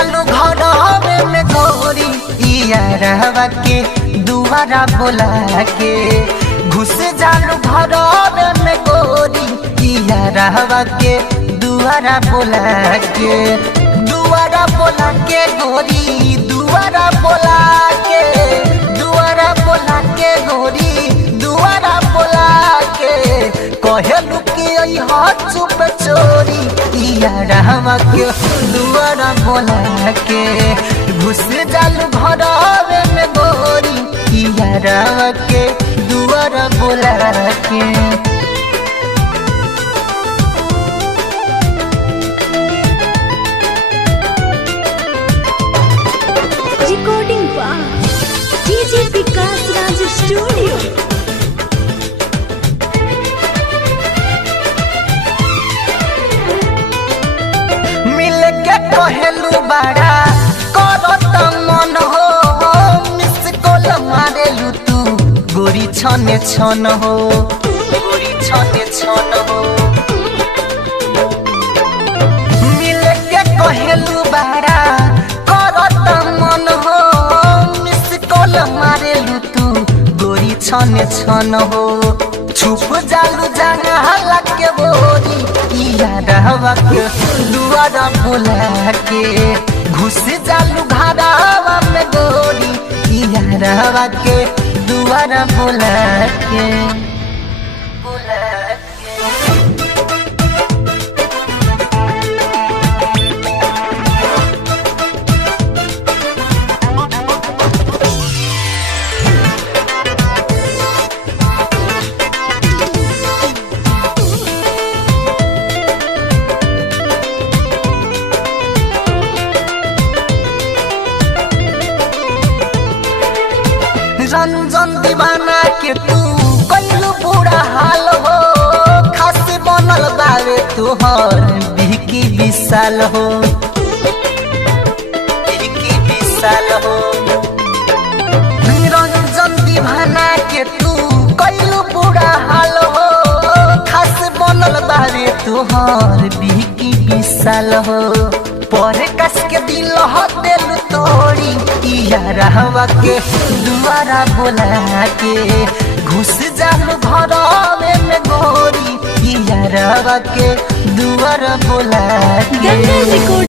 जालू घर में गोरी यारवा के दुआरा बोला के, घुस जालू घर में गोरी यारवा के दुआरा बोला के, दुआरा बोला के गोरी दुआरा बोला के, दुआरा बोला के गोरी दुआरा बोला के, कहेलू कि चुप चोरी यारवा के दुआरा बोला के, घुस जालू घर में गोरी यारवा के दुआरा बोला के। Recording by DJ Vikas Raj Studio. मिल के कहेलू बड़ा करत मन हो, मिस कॉल मारेलू तू गोरी छने छन हो, गोरी छने छन हो। मिल के कहेलू बड़ा करत मन हो, मिस कॉल मारेलू तू गोरी छने छन हो, छुप जालू जंगला के बोरी यारवा के दुआरा बोला के, घुस जालू घरवा में गोरी यारवा के दुआरा बोला के, बोला के। रंजन दीवाना के तू कैलू बुरा हाल हो, खास बनल बावे तुहर बिकी विशाल हो, बिकी विशाल हो। रंजन दीवाना के तू कैलू बुरा हाल हो, खास बनल बावे तुहर बिकी विशाल हो, परे कस के दिल हो दिल तोड़ी यारवा के दुआरा बोला के, घुस जालू घर में गोरी यारवा के दुआरा बोला के।